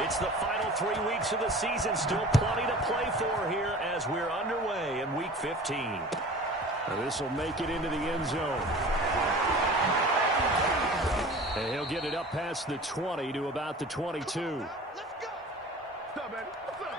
It's the final 3 weeks of the season. Still plenty to play for here as we're underway in Week 15. This will make it into the end zone. And he'll get it up past the 20 to about the 22. What's up, man? What's up?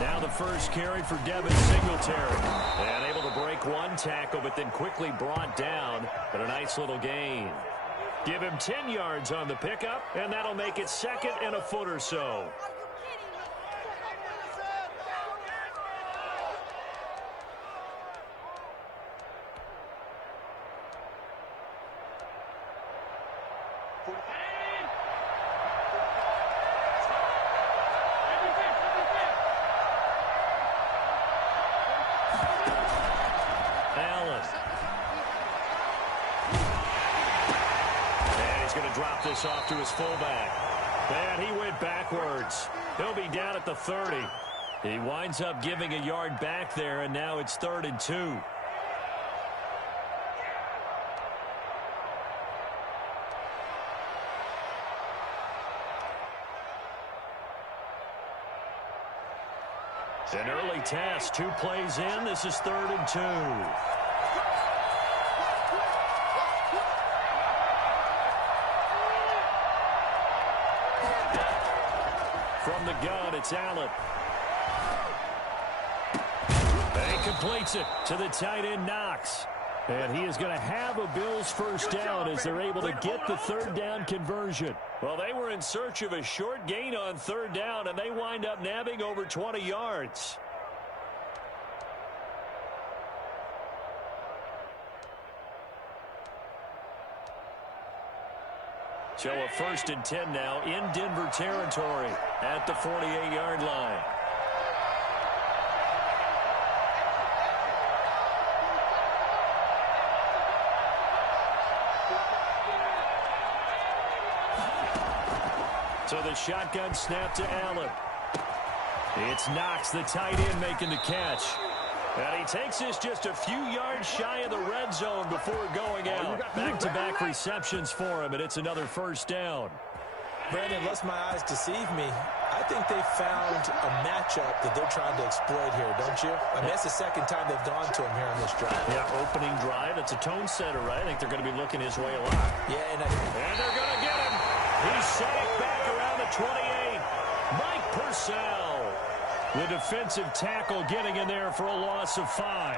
Now the first carry for Devin Singletary. And able to break one tackle, but then quickly brought down. But a nice little gain. Give him 10 yards on the pickup, and that'll make it second and a foot or so. Drop this off to his fullback. And he went backwards. He'll be down at the 30. He winds up giving a yard back there, and now it's 3rd and 2. An early task, 2 plays in. This is 3rd and 2. From the gun, it's Allen. And he completes it to the tight end, Knox. And he is going to have a Bills first down as they're able to get the 3rd down conversion. Well, they were in search of a short gain on 3rd down, and they wind up nabbing over 20 yards. So a 1st and 10 now in Denver territory at the 48-yard line. So the shotgun snap to Allen. It's Knox, the tight end, making the catch. And he takes this just a few yards shy of the red zone before going out. Back-to-back receptions for him, and it's another first down. Brandon, lest my eyes deceive me, I think they found a matchup that they're trying to exploit here, don't you? I mean, that's the second time they've gone to him here on this drive. Yeah, opening drive. It's a tone setter, right? I think they're going to be looking his way a lot. Yeah, and they're going to get him. He's sacked back around the 28. Mike Purcell. The defensive tackle getting in there for a loss of 5.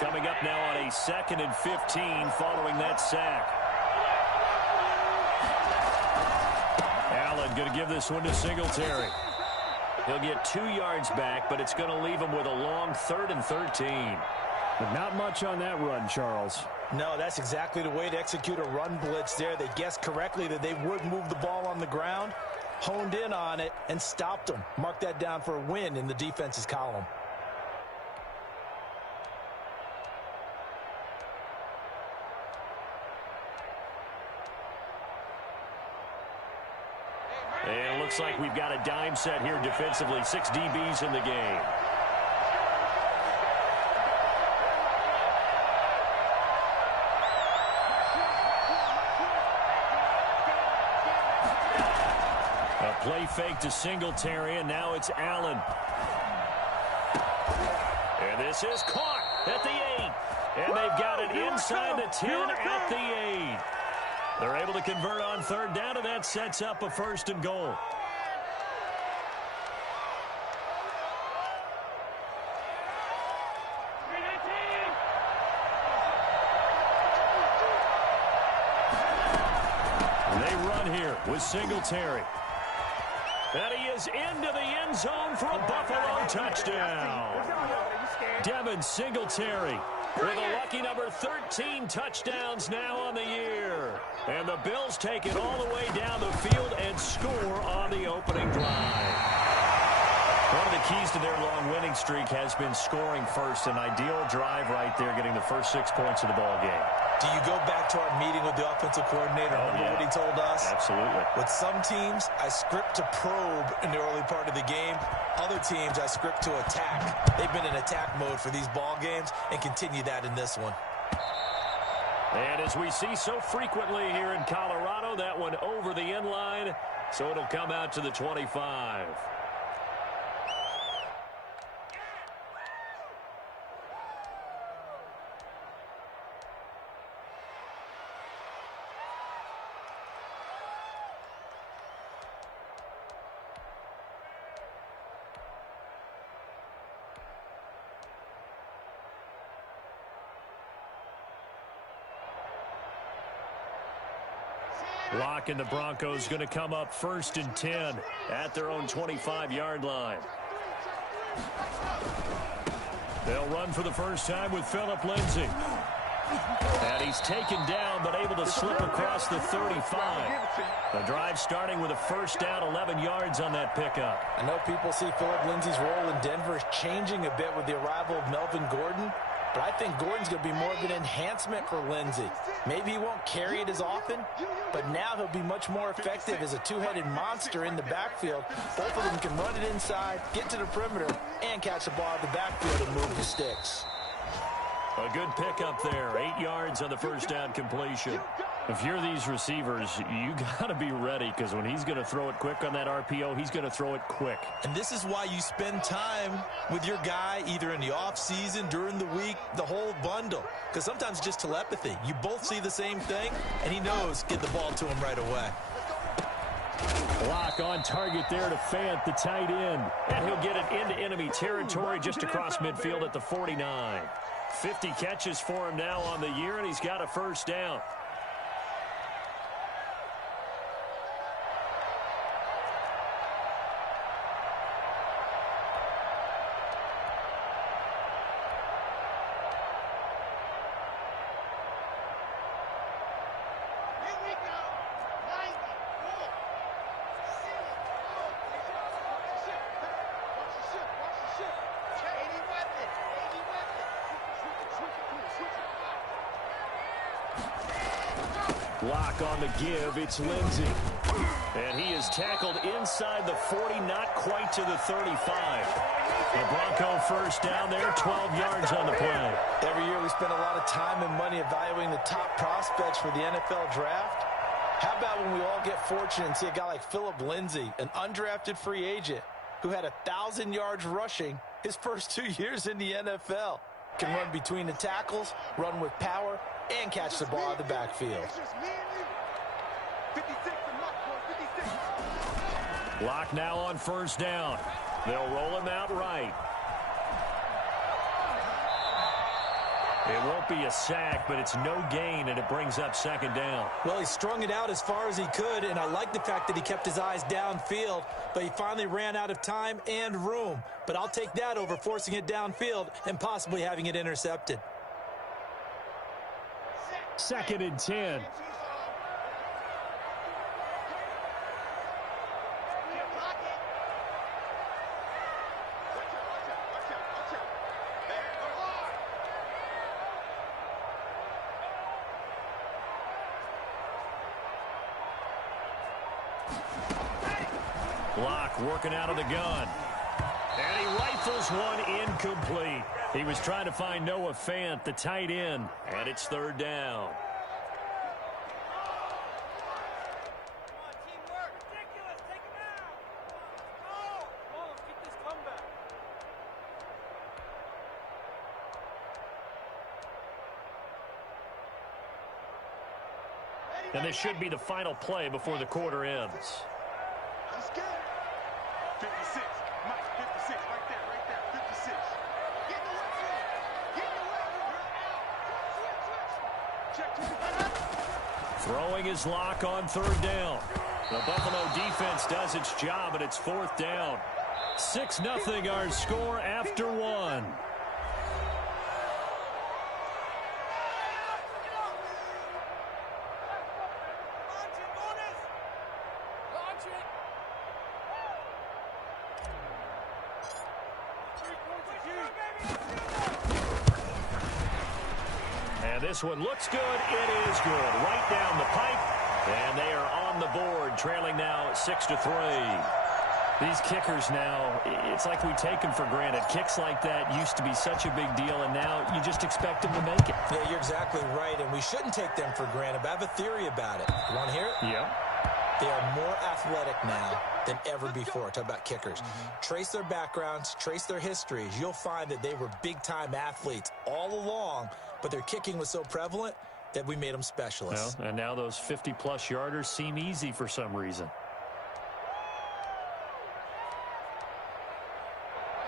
Coming up now on a 2nd and 15 following that sack. Allen going to give this one to Singletary. He'll get 2 yards back, but it's going to leave him with a long 3rd and 13. But not much on that run, Charles. No, that's exactly the way to execute a run blitz there. They guessed correctly that they would move the ball on the ground, honed in on it, and stopped them. Mark that down for a win in the defense's column. And it looks like we've got a dime set here defensively. 6 DBs in the game. A play fake to Singletary, and now it's Allen. And this is caught at the 8. And they've got it inside the 10 at the 8. They're able to convert on 3rd down, and that sets up a 1st and goal. And they run here with Singletary. And he is into the end zone for a Buffalo touchdown. Devin Singletary with a lucky number 13 touchdowns now on the year. And the Bills take it all the way down the field and score on the opening drive. One of the keys to their long winning streak has been scoring first. An ideal drive right there, getting the first 6 points of the ball game. Do you go back to our meeting with the offensive coordinator? Remember what he told us? Absolutely. With some teams, I script to probe in the early part of the game. Other teams, I script to attack. They've been in attack mode for these ball games and continue that in this one. And as we see so frequently here in Colorado, that one over the end line, so it'll come out to the 25. Locke and the Broncos going to come up 1st and 10 at their own 25-yard line. They'll run for the first time with Phillip Lindsay. And he's taken down but able to slip across the 35. The drive starting with a first down, 11 yards on that pickup. I know people see Phillip Lindsay's role in Denver changing a bit with the arrival of Melvin Gordon. But I think Gordon's going to be more of an enhancement for Lindsay. Maybe he won't carry it as often, but now he'll be much more effective as a two-headed monster in the backfield. Both of them can run it inside, get to the perimeter, and catch the ball in the backfield and move the sticks. A good pickup there. 8 yards on the first down completion. If you're these receivers, you got to be ready, because when he's going to throw it quick on that RPO, he's going to throw it quick. And this is why you spend time with your guy either in the offseason, during the week, the whole bundle. Because sometimes it's just telepathy. You both see the same thing, and he knows get the ball to him right away. Block on target there to Fant, the tight end. And he'll get it into enemy territory just across midfield at the 49. 50 catches for him now on the year, and he's got a first down. Block on the give, it's Lindsay. And he is tackled inside the 40, not quite to the 35. The Bronco first down there, 12 yards on the play. Every year we spend a lot of time and money evaluating the top prospects for the NFL draft. How about when we all get fortunate and see a guy like Phillip Lindsay, an undrafted free agent, who had 1,000 yards rushing his first 2 years in the NFL. Can run between the tackles, run with power, and catch the ball in the backfield. Lock now on first down. They'll roll him out right. It won't be a sack, but it's no gain, and it brings up second down. Well, he strung it out as far as he could, and I like the fact that he kept his eyes downfield, but he finally ran out of time and room. But I'll take that over forcing it downfield and possibly having it intercepted. 2nd and 10. Block working out of the gun. And he rifles one incomplete. He was trying to find Noah Fant, the tight end, and it's third down. And this should be the final play before the quarter ends. 56. Mike, 56. Right there. 56. Get the weapon. Check. Throwing his lock on third down. The Buffalo defense does its job, and it's fourth down. 6-0 our score after one. And this one looks good. It is good. Right down the pipe. And they are on the board, trailing now 6-3. These kickers now, it's like we take them for granted. Kicks like that used to be such a big deal, and now you just expect them to make it. Yeah, you're exactly right, and we shouldn't take them for granted, but I have a theory about it. You want to hear it? Yeah. They are more athletic now than ever before. Talk about kickers. Trace their backgrounds, trace their histories. You'll find that they were big-time athletes all along, but their kicking was so prevalent that we made them specialists. Well, and now those 50-plus yarders seem easy for some reason.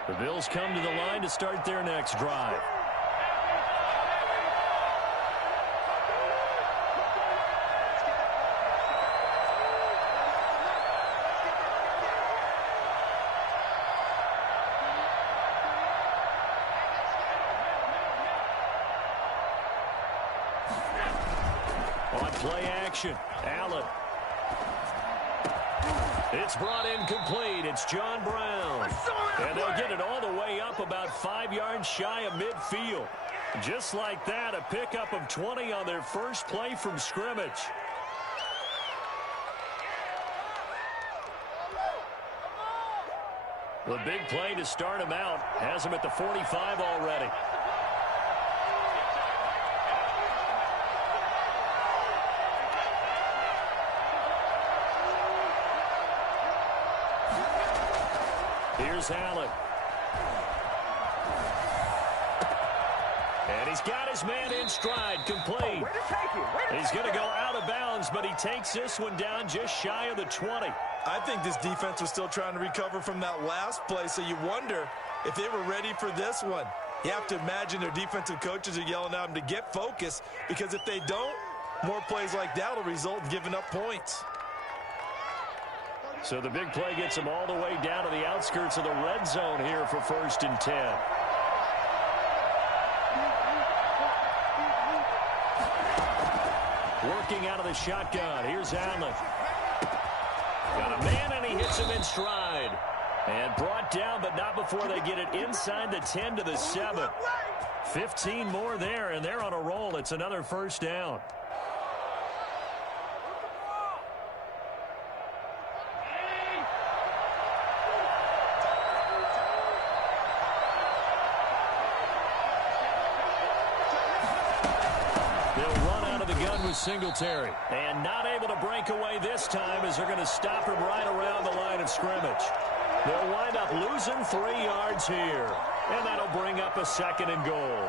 The Bills come to the line to start their next drive. On play action, Allen. It's brought in complete. It's John Brown. And they'll get it all the way up about 5 yards shy of midfield. Just like that, a pickup of 20 on their first play from scrimmage. The big play to start him out has him at the 45 already. Here's Allen. And he's got his man in stride, complete. He's going to go out of bounds, but he takes this one down just shy of the 20. I think this defense was still trying to recover from that last play, so you wonder if they were ready for this one. You have to imagine their defensive coaches are yelling at them to get focused, because if they don't, more plays like that will result in giving up points. So the big play gets them all the way down to the outskirts of the red zone here for 1st and 10. Working out of the shotgun. Here's Allen. Got a man, and he hits him in stride. And brought down, but not before they get it inside the 10 to the 7. 15 more there, and they're on a roll. It's another 1st down. Singletary, and not able to break away this time as they're going to stop him right around the line of scrimmage. They'll wind up losing 3 yards here, and that'll bring up a 2nd and goal.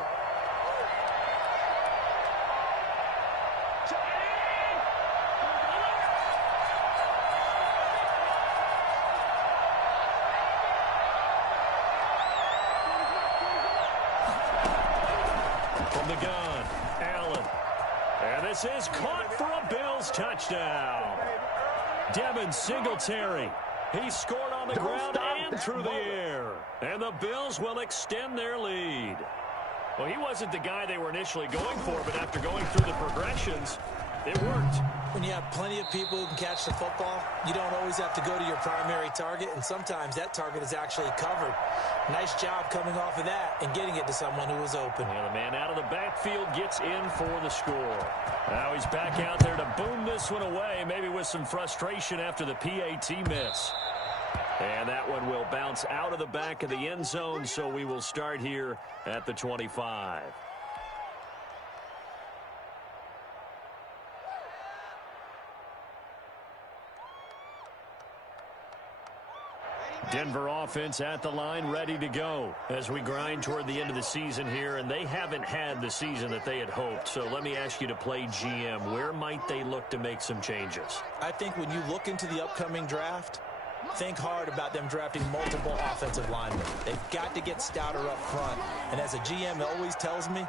From the gun, Allen. And this is caught for a Bills touchdown. Devin Singletary. He scored on the ground and through the air. And the Bills will extend their lead. Well, he wasn't the guy they were initially going for, but after going through the progressions, it worked. When you have plenty of people who can catch the football, you don't always have to go to your primary target, and sometimes that target is actually covered. Nice job coming off of that and getting it to someone who was open. And the man out of the backfield gets in for the score. Now he's back out there to boom this one away, maybe with some frustration after the PAT miss. And that one will bounce out of the back of the end zone, so we will start here at the 25. Denver offense at the line, ready to go as we grind toward the end of the season here, and they haven't had the season that they had hoped. So let me ask you to play GM. Where might they look to make some changes? I think when you look into the upcoming draft, think hard about them drafting multiple offensive linemen. They've got to get stouter up front. And as a GM always tells me,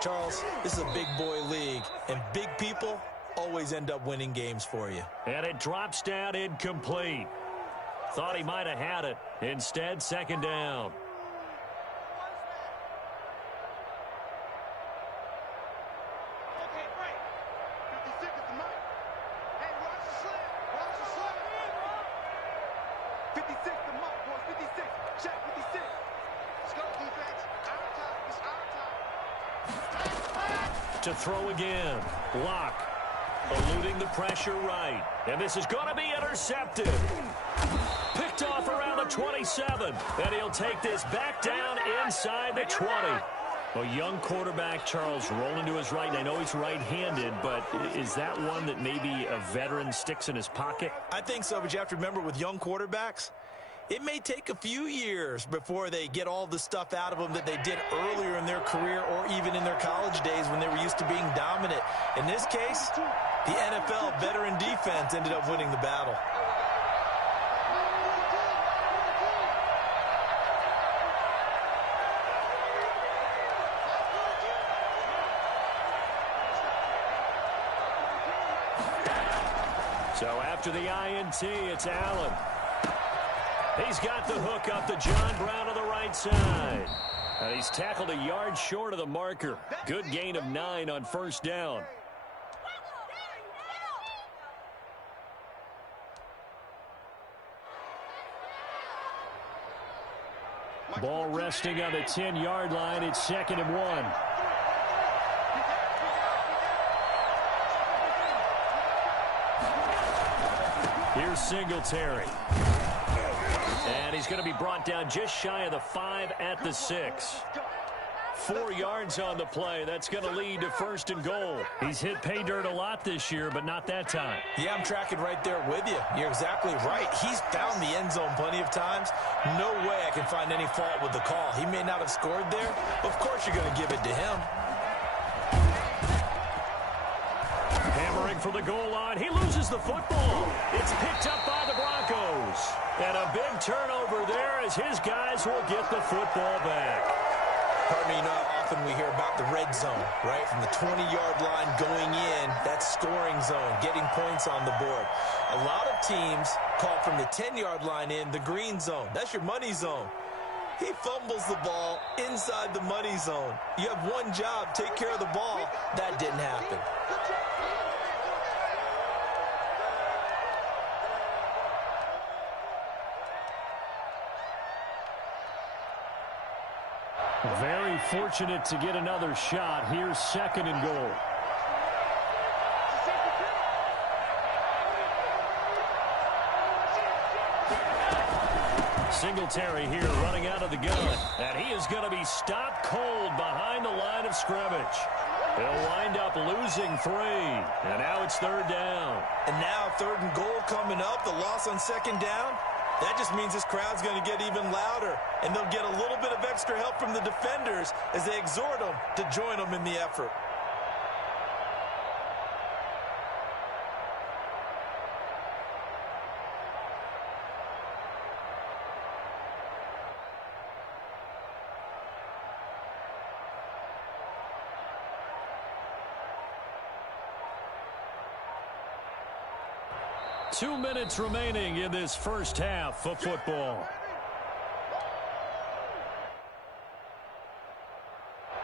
Charles, this is a big boy league, and big people always end up winning games for you. And it drops down incomplete. Thought he might have had it. Instead, 2nd down. To throw again. Lock. Eluding the pressure right. And this is going to be intercepted. Picked off around the 27. And he'll take this back down inside the 20. A young quarterback, Charles, rolling to his right. And I know he's right-handed, but is that one that maybe a veteran sticks in his pocket? I think so, but you have to remember with young quarterbacks, it may take a few years before they get all the stuff out of them that they did earlier in their career or even in their college days when they were used to being dominant. In this case, the NFL veteran defense ended up winning the battle. So after the INT, it's Allen. He's got the hook up to John Brown on the right side. And he's tackled a yard short of the marker. Good gain of 9 on first down. Ball resting on the 10-yard line. It's 2nd and 1. Here's Singletary. And he's going to be brought down just shy of the 5 at the 6. 4 yards on the play. That's going to lead to 1st and goal. He's hit pay dirt a lot this year, but not that time. Yeah, I'm tracking right there with you. You're exactly right. He's found the end zone plenty of times. No way I can find any fault with the call. He may not have scored there. Of course you're going to give it to him. Hammering for the goal line. He loses the football. It's picked up by the Broncos. And a big turnover there as his guys will get the football back. Pardon me, you know how often we hear about the red zone, right? From the 20-yard line going in, that's scoring zone, getting points on the board. A lot of teams call from the 10-yard line in the green zone. That's your money zone. He fumbles the ball inside the money zone. You have one job, take care of the ball. That didn't happen. Very fortunate to get another shot. Here's 2nd and goal. Singletary here running out of the gun. And he is going to be stopped cold behind the line of scrimmage. They'll wind up losing 3. And now it's 3rd down. And now 3rd and goal coming up. The loss on 2nd down. That just means this crowd's going to get even louder, and they'll get a little bit of extra help from the defenders as they exhort them to join them in the effort. Two minutes remaining in this first half of football.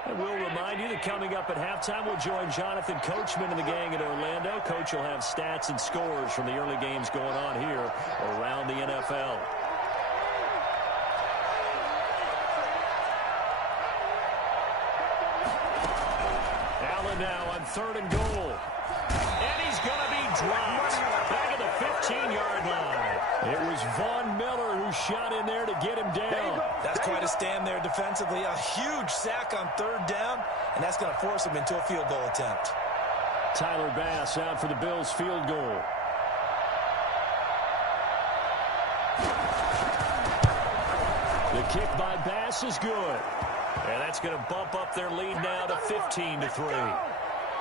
And we'll remind you that coming up at halftime, we'll join Jonathan Coachman and the gang in Orlando. Coach will have stats and scores from the early games going on here around the NFL. Allen now on 3rd and goal. And he's going to be dropped back at the 15-yard line. It was Von Miller who shot in there to get him down. That's quite a stand there defensively. A huge sack on 3rd down, and that's going to force him into a field goal attempt. Tyler Bass out for the Bills' field goal. The kick by Bass is good. And that's going to bump up their lead now to 15-3.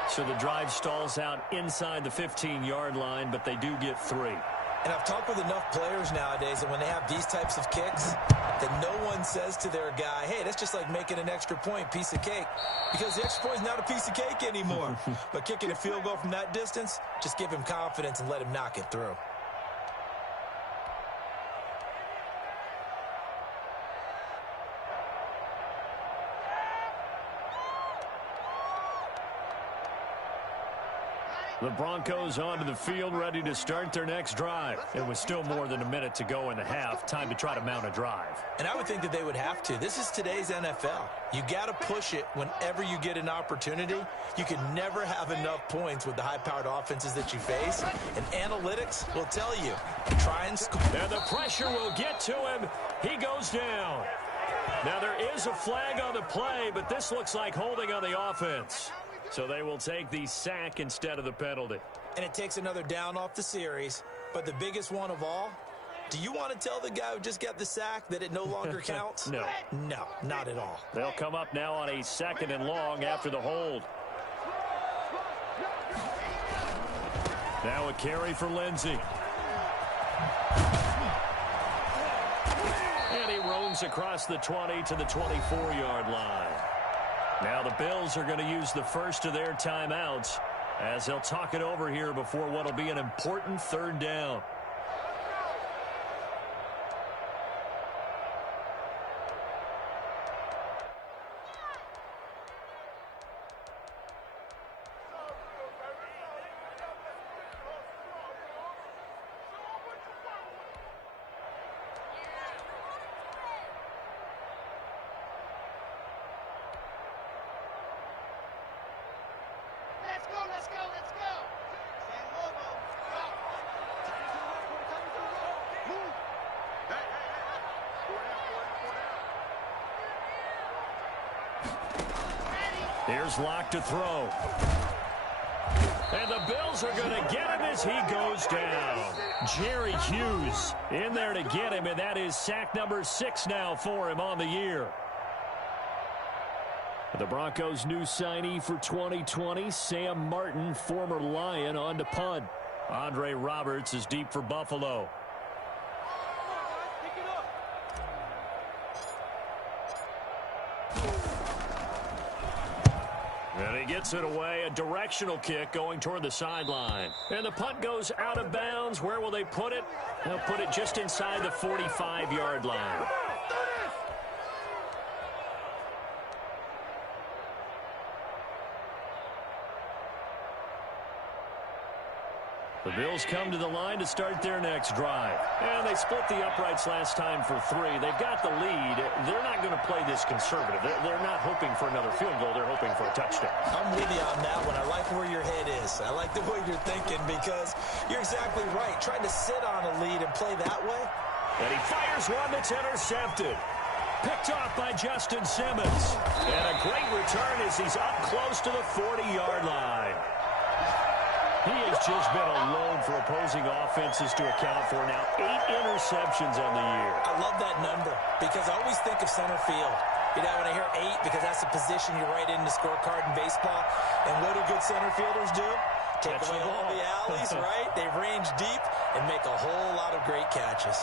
So the drive stalls out inside the 15-yard line, but they do get 3. And I've talked with enough players nowadays that when they have these types of kicks, that no one says to their guy, hey, that's just like making an extra point, piece of cake. Because the extra point is not a piece of cake anymore. But kicking a field goal from that distance, just give him confidence and let him knock it through. The Broncos onto the field, ready to start their next drive. It was still more than a minute to go in the half. Time to try to mount a drive. And I would think that they would have to. This is today's NFL. You got to push it whenever you get an opportunity. You can never have enough points with the high-powered offenses that you face. And analytics will tell you, try and score. And the pressure will get to him. He goes down. Now there is a flag on the play, but this looks like holding on the offense. So they will take the sack instead of the penalty. And it takes another down off the series. But the biggest one of all, do you want to tell the guy who just got the sack that it no longer counts? No. No, not at all. They'll come up now on a 2nd and long after the hold. Now a carry for Lindsey. And he roams across the 20 to the 24-yard line. Now the Bills are going to use the first of their timeouts as they'll talk it over here before what will be an important 3rd down. Here's Locke to throw. And the Bills are going to get him as he goes down. Jerry Hughes in there to get him, and that is sack number 6 now for him on the year. The Broncos' new signee for 2020, Sam Martin, former Lion, on to punt. Andre Roberts is deep for Buffalo. And he gets it away, a directional kick going toward the sideline. And the punt goes out of bounds. Where will they put it? They'll put it just inside the 45-yard line. The Bills come to the line to start their next drive. And they split the uprights last time for 3. They've got the lead. They're not going to play this conservative. They're not hoping for another field goal. They're hoping for a touchdown. I'm with you on that one. I like where your head is. I like the way you're thinking because you're exactly right. Trying to sit on a lead and play that way. And he fires one that's intercepted. Picked off by Justin Simmons. And a great return as he's up close to the 40-yard line. He has just been a load for opposing offenses to account for now. 8 interceptions on the year. I love that number because I always think of center field. You know, when I hear 8, because that's the position you write in the scorecard in baseball. And what do good center fielders do? Take away all the alleys, right? They range deep and make a whole lot of great catches.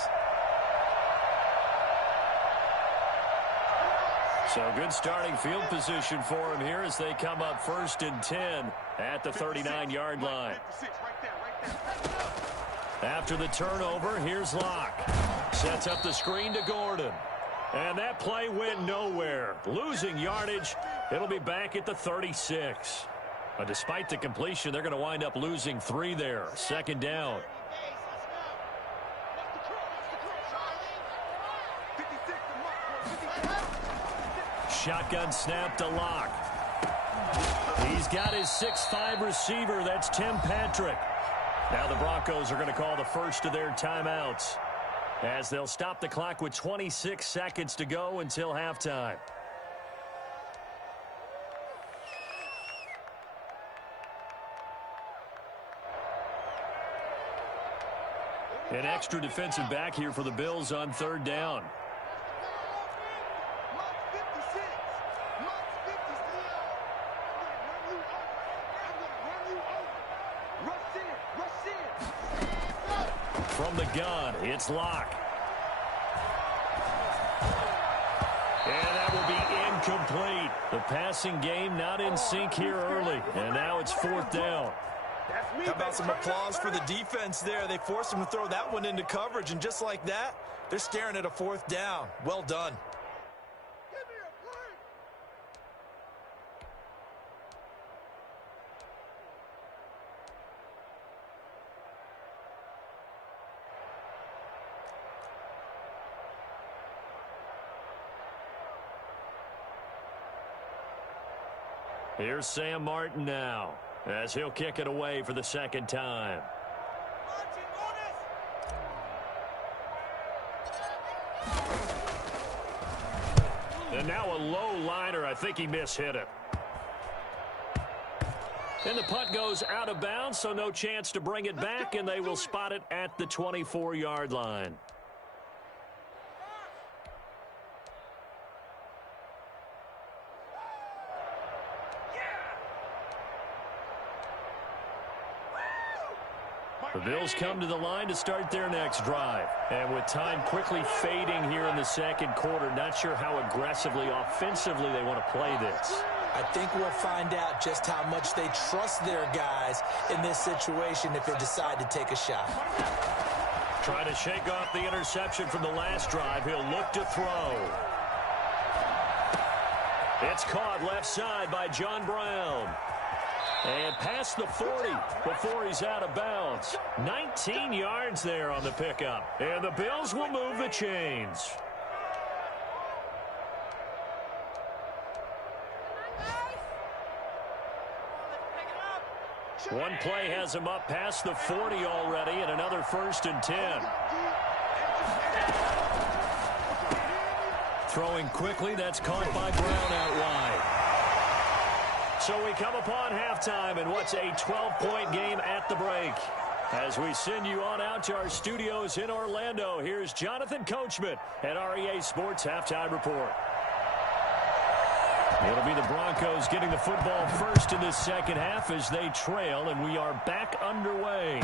So good starting field position for him here as they come up 1st and 10 at the 39-yard line. After the turnover, here's Locke. Sets up the screen to Gordon. And that play went nowhere. Losing yardage. It'll be back at the 36. But despite the completion, they're going to wind up losing 3 there. 2nd down. Shotgun snap to Locke. He's got his 6'5 receiver. That's Tim Patrick. Now the Broncos are going to call the first of their timeouts as they'll stop the clock with 26 seconds to go until halftime. An extra defensive back here for the Bills on 3rd down. From the gun, it's Locke. And that will be incomplete. The passing game not in sync here early. And now it's 4th down. How about some applause for the defense there? They forced him to throw that one into coverage, and just like that, they're staring at a 4th down. Well done. Here's Sam Martin now, as he'll kick it away for the second time. And now a low liner. I think he mishit it. And the punt goes out of bounds, so no chance to bring it back, and they will spot it at the 24-yard line. The Bills come to the line to start their next drive. And with time quickly fading here in the second quarter, not sure how aggressively, offensively they want to play this. I think we'll find out just how much they trust their guys in this situation if they decide to take a shot. Try to shake off the interception from the last drive. He'll look to throw. It's caught left side by John Brown. And past the 40 before he's out of bounds. 19 yards there on the pickup. And the Bills will move the chains. One play has him up past the 40 already, and another 1st and 10. Throwing quickly, that's caught by Brown out wide. So we come upon halftime in what's a 12-point game at the break. As we send you on out to our studios in Orlando, here's Jonathan Coachman at REA Sports Halftime Report. It'll be the Broncos getting the football first in this second half as they trail, and we are back underway.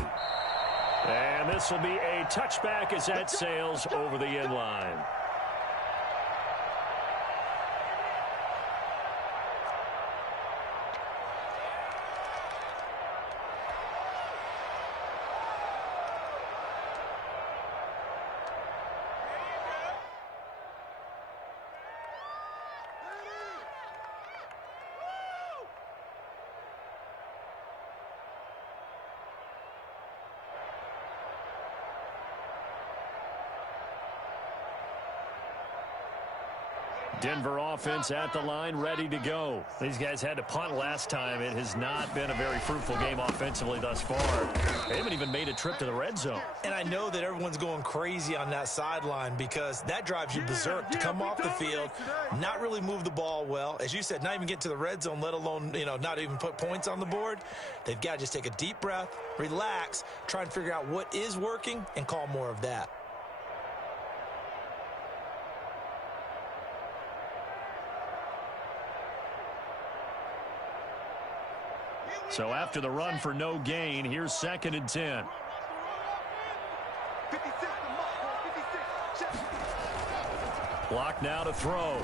And this will be a touchback as that sails over the end line. Denver offense at the line, ready to go. These guys had to punt last time. It has not been a very fruitful game offensively thus far. They haven't even made a trip to the red zone. And I know that everyone's going crazy on that sideline because that drives you berserk to come off the field, not really move the ball well. As you said, not even get to the red zone, let alone, not even put points on the board. They've got to just take a deep breath, relax, try and figure out what is working and call more of that. So after the run for no gain, here's 2nd and 10. Block now to throw.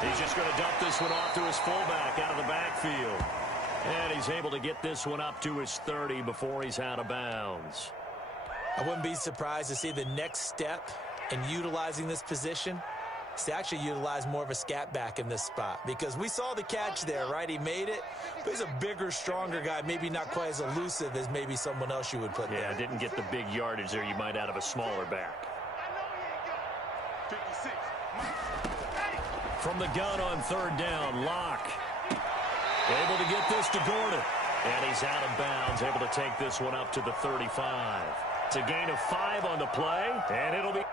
He's just going to dump this one off to his fullback out of the backfield. And he's able to get this one up to his 30 before he's out of bounds. I wouldn't be surprised to see the next step in utilizing this position to actually utilize more of a scat back in this spot, because we saw the catch there, right? He made it, but he's a bigger, stronger guy, maybe not quite as elusive as maybe someone else you would put there. Yeah, didn't get the big yardage there you might out of a smaller back. 56. From the gun on 3rd down, Locke able to get this to Gordon, and he's out of bounds, able to take this one up to the 35. It's a gain of 5 on the play, and it'll be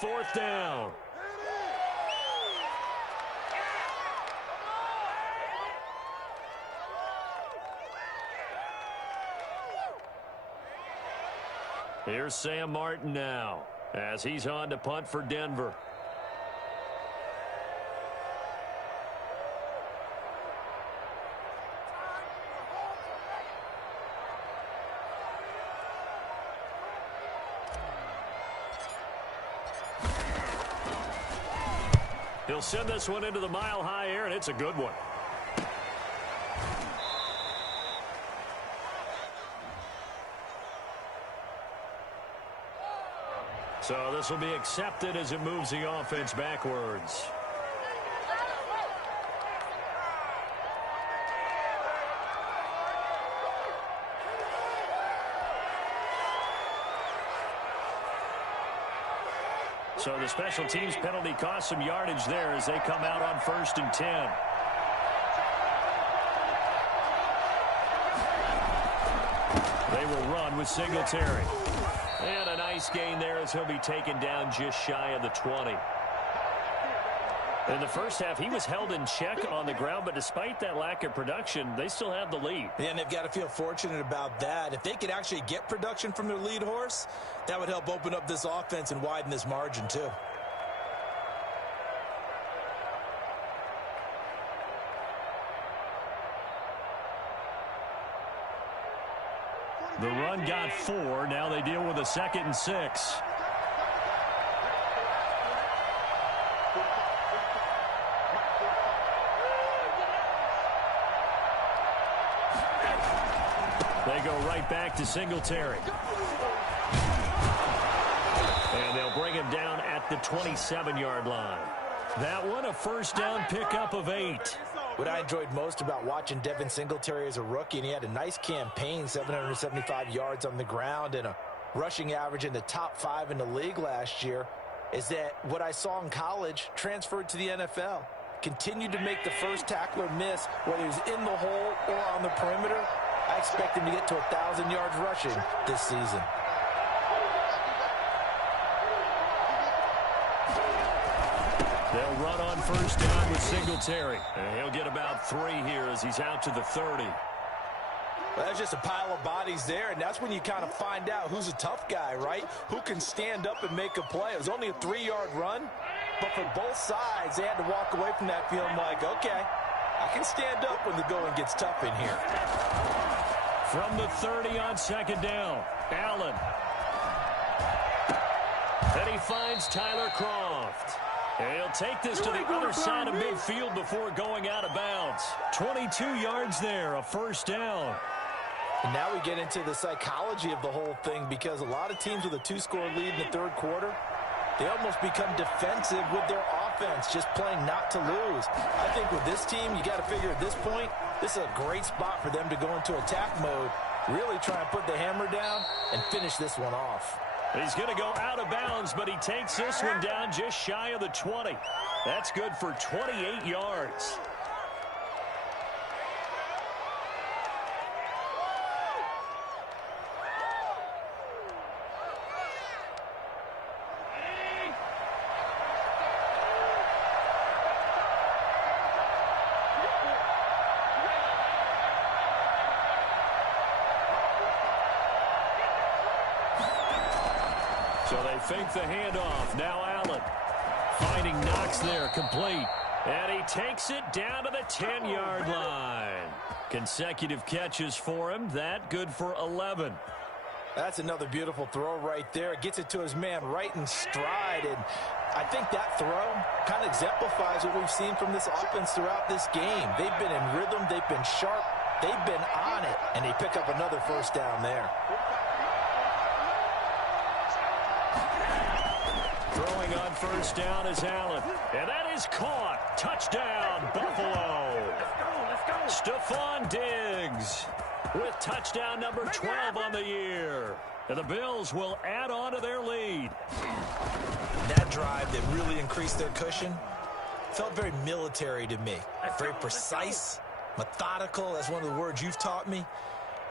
4th down. Here's Sam Martin now as he's on to punt for Denver. He'll send this one into the mile-high air, and it's a good one. So this will be accepted as it moves the offense backwards. So the special teams penalty cost some yardage there as they come out on 1st and 10. They will run with Singletary. And a nice gain there as he'll be taken down just shy of the 20. In the first half, he was held in check on the ground, but despite that lack of production, they still have the lead. Yeah, and they've got to feel fortunate about that. If they could actually get production from their lead horse, that would help open up this offense and widen this margin too. The run got 4. Now they deal with a 2nd and 6. They go right back to Singletary. And they'll bring him down at the 27-yard line. That one, a 1st down pickup of 8. What I enjoyed most about watching Devin Singletary as a rookie, and he had a nice campaign, 775 yards on the ground and a rushing average in the top 5 in the league last year, is that what I saw in college transferred to the NFL. Continued to make the first tackler miss, whether he's in the hole or on the perimeter. I expect him to get to 1,000 yards rushing this season. They'll run on 1st down with Singletary. And he'll get about 3 here as he's out to the 30. Well, that's just a pile of bodies there, and that's when you kind of find out who's a tough guy, right? Who can stand up and make a play. It was only a 3-yard run, but for both sides, they had to walk away from that feeling like, okay, I can stand up when the going gets tough in here. From the 30 on 2nd down, Allen. And he finds Tyler Kroft. And he'll take this to the other side of midfield before going out of bounds. 22 yards there, a 1st down. And now we get into the psychology of the whole thing, because a lot of teams with a 2-score lead in the 3rd quarter, they almost become defensive with their offense, just playing not to lose. I think with this team, you got to figure at this point, this is a great spot for them to go into attack mode, really try and put the hammer down and finish this one off. He's going to go out of bounds, but he takes this one down just shy of the 20. That's good for 28 yards. So they fake the handoff. Now Allen finding Knox there, complete. And he takes it down to the 10-yard line. Consecutive catches for him. That good for 11. That's another beautiful throw right there. Gets it to his man right in stride. And I think that throw kind of exemplifies what we've seen from this offense throughout this game. They've been in rhythm. They've been sharp. They've been on it. And they pick up another 1st down there. Throwing on 1st down is Allen. And that is caught. Touchdown, Buffalo. Let's go. Stephon Diggs with touchdown number 12 on the year. And the Bills will add on to their lead. That drive that really increased their cushion felt very military to me. Very precise, methodical, that's one of the words you've taught me.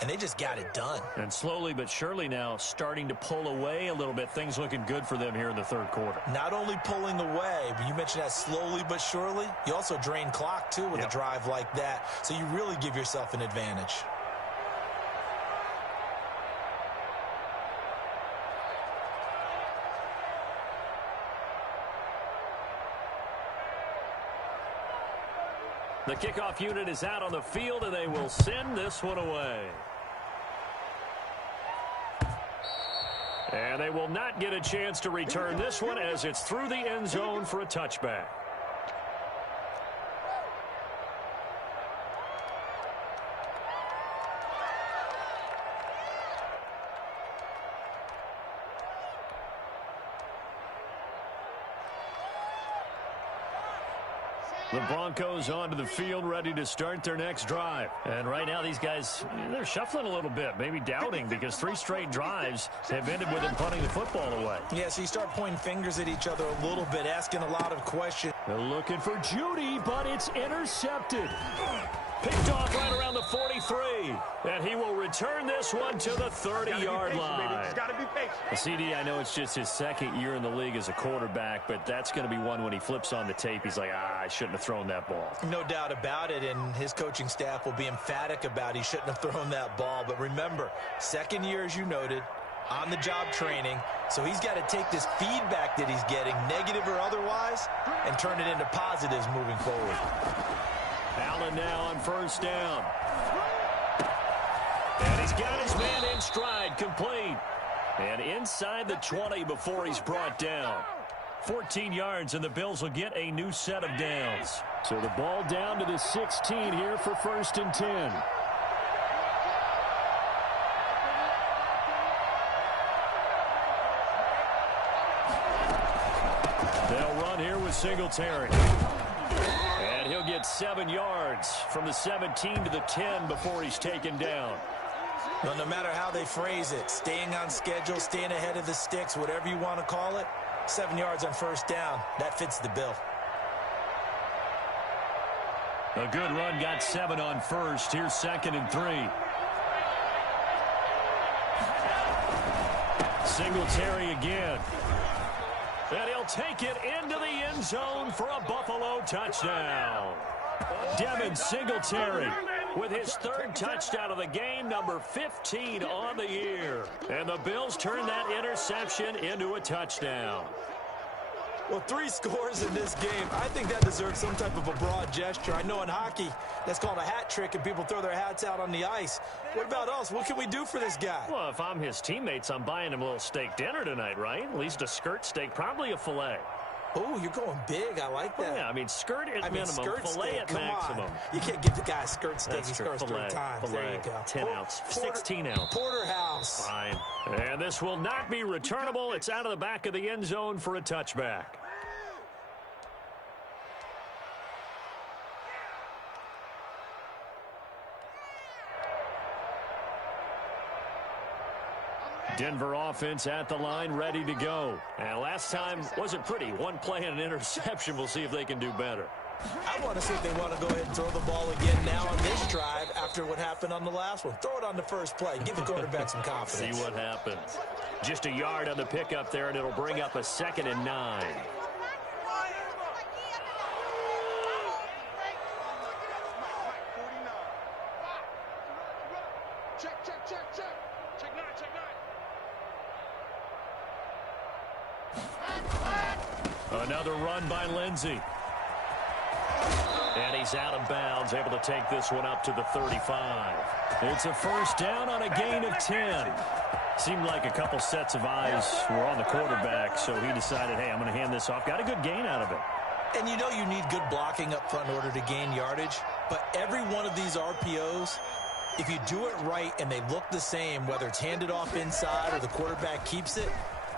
and they just got it done. And slowly but surely now starting to pull away a little bit. Things looking good for them here in the third quarter. Not only pulling away, but you mentioned that slowly but surely. You also drain clock, too, with a drive like that. So you really give yourself an advantage. The kickoff unit is out on the field, and they will send this one away. And they will not get a chance to return this one as it's through the end zone for a touchback. The Broncos onto the field, ready to start their next drive. And right now, these guys, they're shuffling a little bit, maybe doubting, because 3 straight drives have ended with them punting the football away. Yeah, so you start pointing fingers at each other a little bit, asking a lot of questions. They're looking for Judy, but it's intercepted. Picked off right around the 43. And he will return this one to the 30-yard line. He's got to be patient. The CD, I know it's just his second year in the league as a quarterback, but that's going to be one when he flips on the tape. He's like, I shouldn't have thrown that ball. No doubt about it, and his coaching staff will be emphatic about he shouldn't have thrown that ball. But remember, second year, as you noted, on-the-job training, so he's got to take this feedback that he's getting, negative or otherwise, and turn it into positives moving forward. Allen now on first down. And he's got his man in stride, complete. And inside the 20 before he's brought down. 14 yards, and the Bills will get a new set of downs. So the ball down to the 16 here for 1st and 10. They'll run here with Singletary. And he'll get 7 yards from the 17 to the 10 before he's taken down. Well, no matter how they phrase it, staying on schedule, staying ahead of the sticks, whatever you want to call it, 7 yards on first down, that fits the bill. A good run, got 7 on first. Here's 2nd and 3. Singletary again. And he'll take it into the end zone for a Buffalo touchdown. Devin Singletary with his 3rd touchdown of the game, number 15 on the year. And the Bills turn that interception into a touchdown. Well, 3 scores in this game. I think that deserves some type of a broad gesture. I know in hockey, that's called a hat trick, and people throw their hats out on the ice. What about us? What can we do for this guy? Well, if I'm his teammates, I'm buying him a little steak dinner tonight, right? At least a skirt steak, probably a filet. Oh, you're going big. I like that. Well, yeah, I mean, skirt at minimum, filet at maximum. You can't give the guy a skirt steak. That's He true. scores 3 times. Filet, There you go. 10 ounce, 16 ounce. Porterhouse. Fine. And this will not be returnable. It's out of the back of the end zone for a touchback. Denver offense at the line, ready to go. And last time wasn't pretty. 1 play and an interception. We'll see if they can do better. I want to see if they want to go ahead and throw the ball again now on this drive after what happened on the last one. Throw it on the first play. Give the quarterback some confidence. See what happens. Just a yard on the pickup there, and it'll bring up a 2nd and 9. Another run by Lindsey. And he's out of bounds, able to take this one up to the 35. It's a first down on a gain of 10. Seemed like a couple sets of eyes were on the quarterback, so he decided, hey, I'm going to hand this off. Got a good gain out of it. And you know you need good blocking up front in order to gain yardage, but every one of these RPOs, if you do it right and they look the same, whether it's handed off inside or the quarterback keeps it,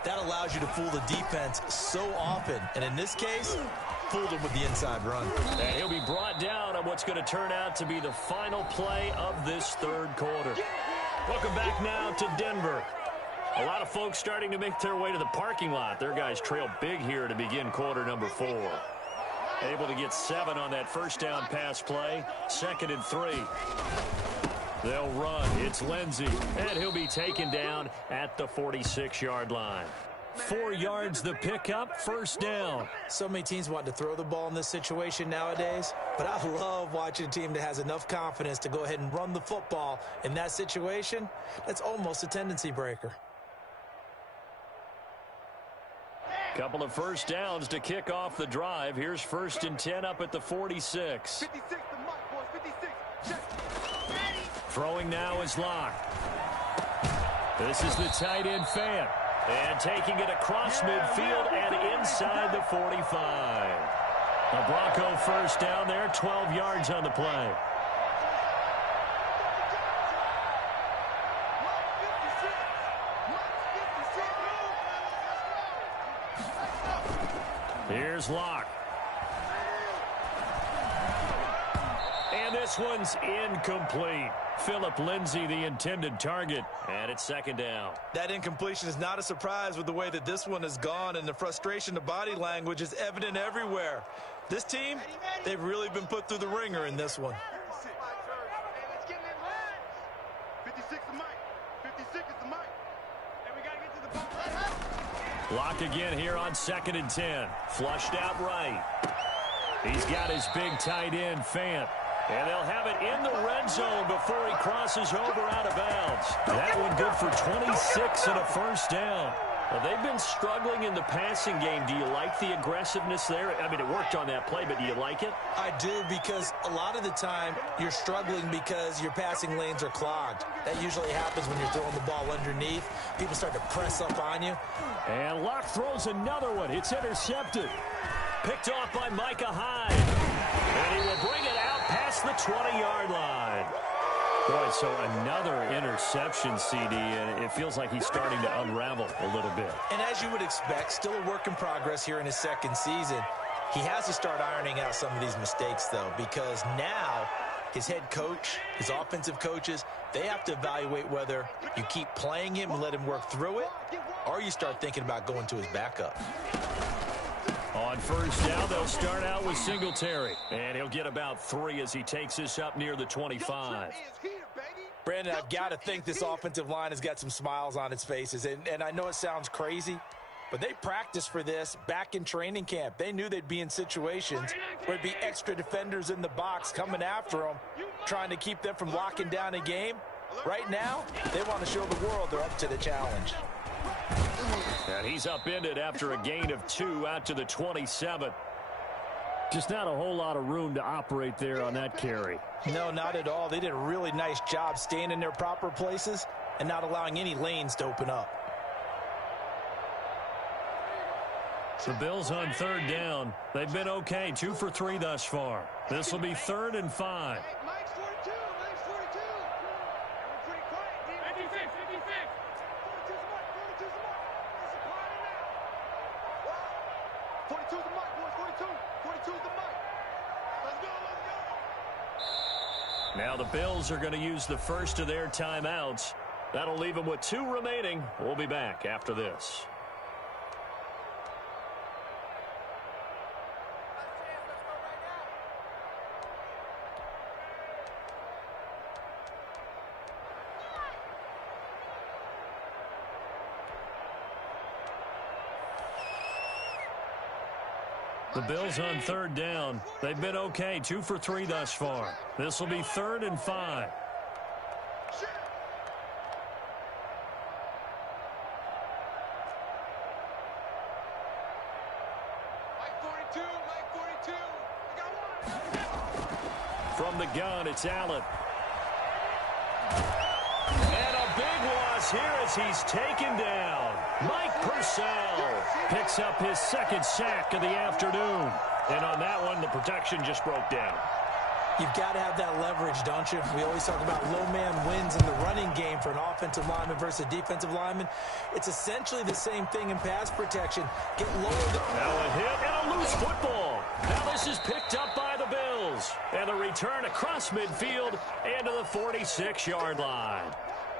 that allows you to fool the defense so often. And in this case, fooled him with the inside run. And he'll be brought down on what's going to turn out to be the final play of this third quarter. Welcome back now to Denver. A lot of folks starting to make their way to the parking lot. Their guys trail big here to begin quarter number 4. Able to get 7 on that first down pass play. 2nd and 3. They'll run. It's Lindsey, and he'll be taken down at the 46-yard line. 4 yards the pickup, first down. So many teams want to throw the ball in this situation nowadays, but I love watching a team that has enough confidence to go ahead and run the football in that situation. That's almost a tendency breaker. Couple of first downs to kick off the drive. Here's 1st and 10 up at the 46. 56 the mark, boys. 56. Check. Throwing now is Locke. This is the tight end Fant. And taking it across midfield and inside the 45. A Bronco first down there, 12 yards on the play. Here's Locke. And this one's incomplete. Philip Lindsay, the intended target, and it's 2nd down. That incompletion is not a surprise with the way that this one has gone, and the frustration of body language is evident everywhere. This team, they've really been put through the ringer in this one. 56 the mic. 56 is the mic. And we got to get to the ball. Locke again here on 2nd and 10. Flushed out right. He's got his big tight end, Fant. And they'll have it in the red zone before he crosses over out of bounds. That one good for 26 and a first down. Well, they've been struggling in the passing game. Do you like the aggressiveness there? I mean, it worked on that play, but do you like it? I do, because a lot of the time you're struggling because your passing lanes are clogged. That usually happens when you're throwing the ball underneath. People start to press up on you. And Locke throws another one. It's intercepted. Picked off by Micah Hyde. And he will bring it out past the 20-yard line. Boy, so another interception, CD, and it feels like he's starting to unravel a little bit. And as you would expect, still a work in progress here in his 2nd season. He has to start ironing out some of these mistakes, though, because now his head coach, his offensive coaches, they have to evaluate whether you keep playing him and let him work through it, or you start thinking about going to his backup. On first down, they'll start out with Singletary. And he'll get about 3 as he takes this up near the 25. Brandon, I've got to think this offensive line has got some smiles on its faces. And I know it sounds crazy, but they practiced for this back in training camp. They knew they'd be in situations where there'd be extra defenders in the box coming after them, trying to keep them from locking down a game. Right now, they want to show the world they're up to the challenge. And he's upended after a gain of 2 out to the 27. Just not a whole lot of room to operate there on that carry. No, not at all. They did a really nice job staying in their proper places and not allowing any lanes to open up. The Bills on 3rd down. They've been okay, 2 for 3 thus far. This will be 3rd and 5. Mike's 42. Mike's 42. We're pretty quiet. 56. 56. 42's the mark. 42's the mark. It's a party now. 42's the mark, boys. 42. 42's the mark. Let's go. Let's go. Now the Bills are going to use the first of their timeouts. That'll leave them with 2 remaining. We'll be back after this. The Bills on 3rd down. They've been okay, 2 for 3 thus far. This will be 3rd and 5. Mike 42. Mike 42. We got one. From the gun, it's Allen. And a big loss here as he's taken down. Mike Purcell picks up his 2nd sack of the afternoon. And on that one, the protection just broke down. You've got to have that leverage, don't you? We always talk about low man wins in the running game for an offensive lineman versus a defensive lineman. It's essentially the same thing in pass protection. Get lower. Now a hit and a loose football. Now this is picked up by the Bills. And a return across midfield and to the 46-yard line.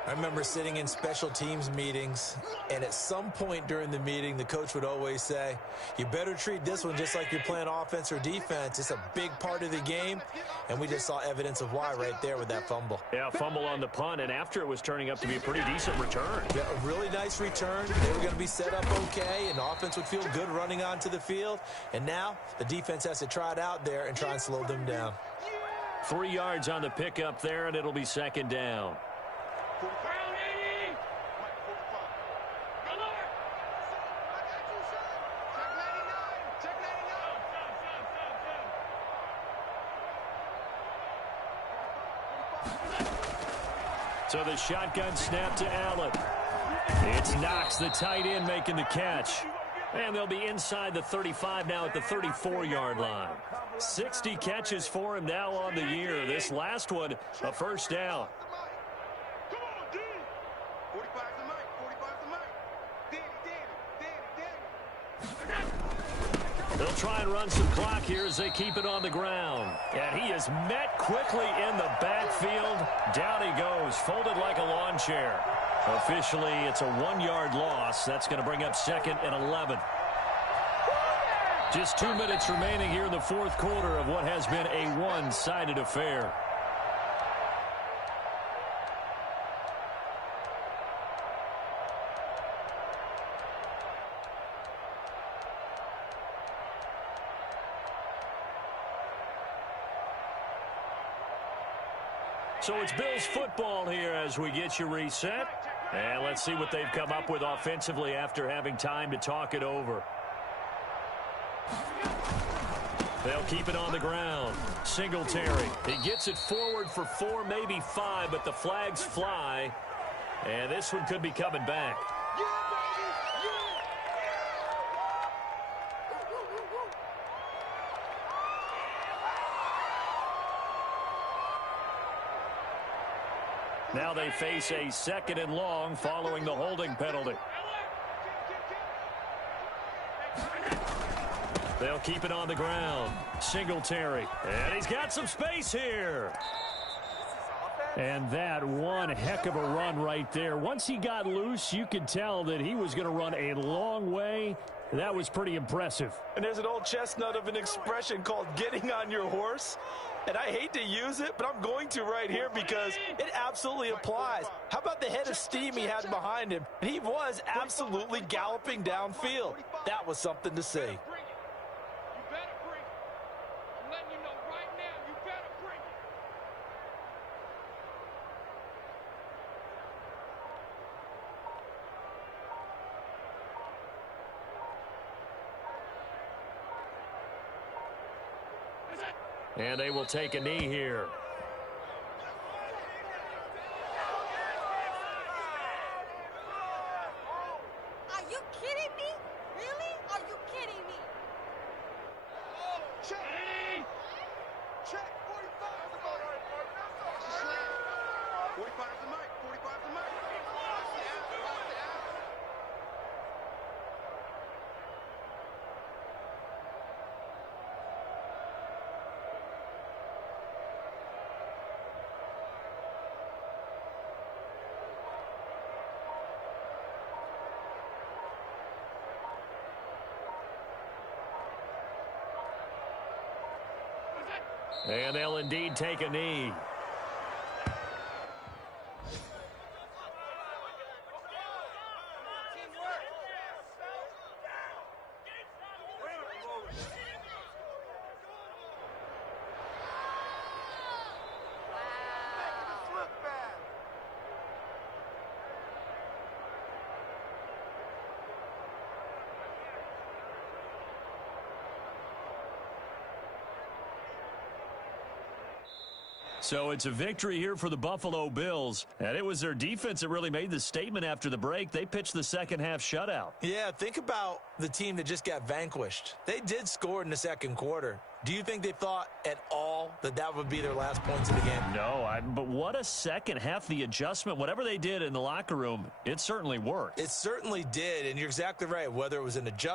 I remember sitting in special teams meetings, and at some point during the meeting, the coach would always say, you better treat this one just like you're playing offense or defense. It's a big part of the game, and we just saw evidence of why right there with that fumble. Yeah, fumble on the punt, and after it was turning up to be a pretty decent return. Yeah, a really nice return. They were going to be set up okay, and the offense would feel good running onto the field. And now the defense has to try it out there and try and slow them down. 3 yards on the pickup there, and it'll be second down. So the shotgun snap to Allen. It's Knox, the tight end, making the catch. And they'll be inside the 35 now at the 34-yard line. 60 catches for him now on the year. This last one, a first down. Come on, D. 45's the mic. 45's the mic. Danny. They'll try and run some clock here as they keep it on the ground. And he is met quickly in the backfield. Down he goes, folded like a lawn chair. Officially, it's a 1-yard loss. That's going to bring up second and 11. Just 2 minutes remaining here in the fourth quarter of what has been a one-sided affair. So it's Bills football here as we get you reset. And let's see what they've come up with offensively after having time to talk it over. They'll keep it on the ground. Singletary. He gets it forward for 4, maybe 5, but the flags fly. And this one could be coming back. Now they face a second and long following the holding penalty. They'll keep it on the ground. Singletary. And he's got some space here. And that one heck of a run right there. Once he got loose, you could tell that he was going to run a long way. That was pretty impressive. And there's an old chestnut of an expression called getting on your horse. And I hate to use it, but I'm going to right here because it absolutely applies. How about the head of steam he had behind him? And he was absolutely galloping downfield. That was something to see. You better bring it. I'm letting you know right now, you better bring it. And they will take a knee here. Are you kidding me? Really? Are you kidding me? Check. Check. 45's the mic. 45's the mic. 45's the mic. And they'll indeed take a knee. So it's a victory here for the Buffalo Bills. And it was their defense that really made the statement after the break. They pitched the second half shutout. Yeah, think about the team that just got vanquished. They did score in the second quarter. Do you think they thought at all that that would be their last points of the game? No, but what a second half. The adjustment, whatever they did in the locker room, it certainly worked. It certainly did, and you're exactly right. Whether it was an adjustment,